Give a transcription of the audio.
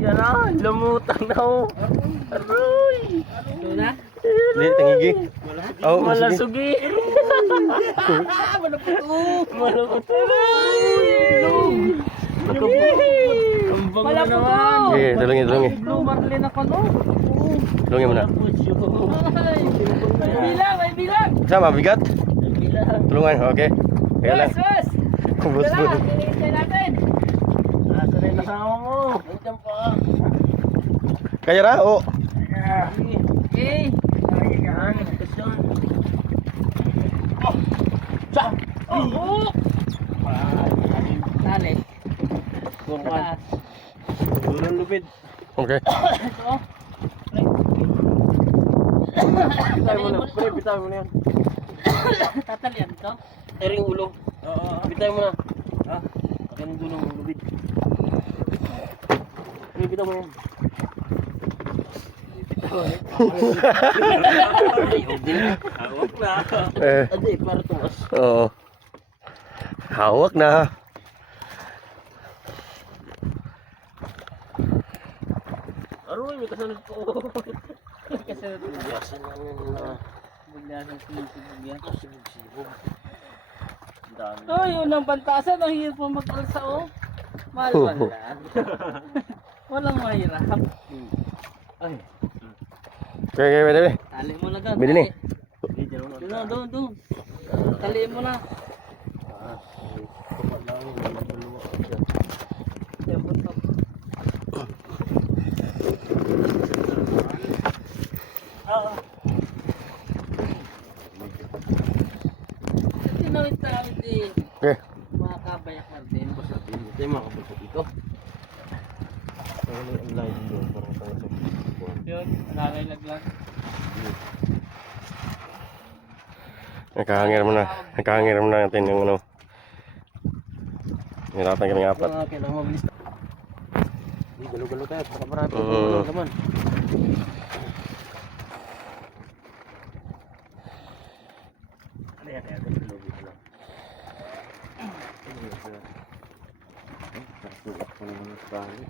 Yan na, lumutang na oh. Aroy! Ito na? Hindi, tangigi. Oh, sige. Malasugi! Malapot! Ang bango na naman! Sige, tulungin, tulungin. Blue marlin ako no? Tulungin mo na. May bilang, may bilang! Sama, bigat? Tulungan, okay. Kaya lang. Wes! Kubos Ito mo. na, hinihintay natin. Nasa na yung kasama mo? Nandiyan pa. Kaya ra, oh. Okay. Yan, kasyon. Oh! Tali. Kurkan. Dulong lupid. Okay. Ito. Bitaw mo na, pre, bitaw mo na yan. Tatalian to. Ering ulo. Bitaw mo na. Ha? Akin yung dulong lupid. Pre, bitaw mo yan. Hawak na. Eh, Adi, para tumas. oo. Hawak na. Aroy, may kasunod po. Kasunod na. Biyasan na na. Bigla sa sinisibog yan. Sibog-sibog. Ang dami. Oh, yun ang pantasan. Ang hirap mo mag-alsa oh. Mahal wala. Walang mahirap. Ay. Okay, okay, pwede. Tali mo na doon. Bili ni. Doon, doon, doon. Taliin mo na. Tinawid tawid eh. Okay. Mga kabayak natin. Ito yung mga kabulsa dito. Ang line doon. Parang sa Yun, alalay laglag. Nakahangir mo na. Nakahangir mo na natin yung ano. Niratan kami apat. Kailangan mabilis. Hindi, galo-galo tayo. Baka marami. Oo. Galo naman. Ano yan? Galo-galo lang. Sarap ko naman sa bahay.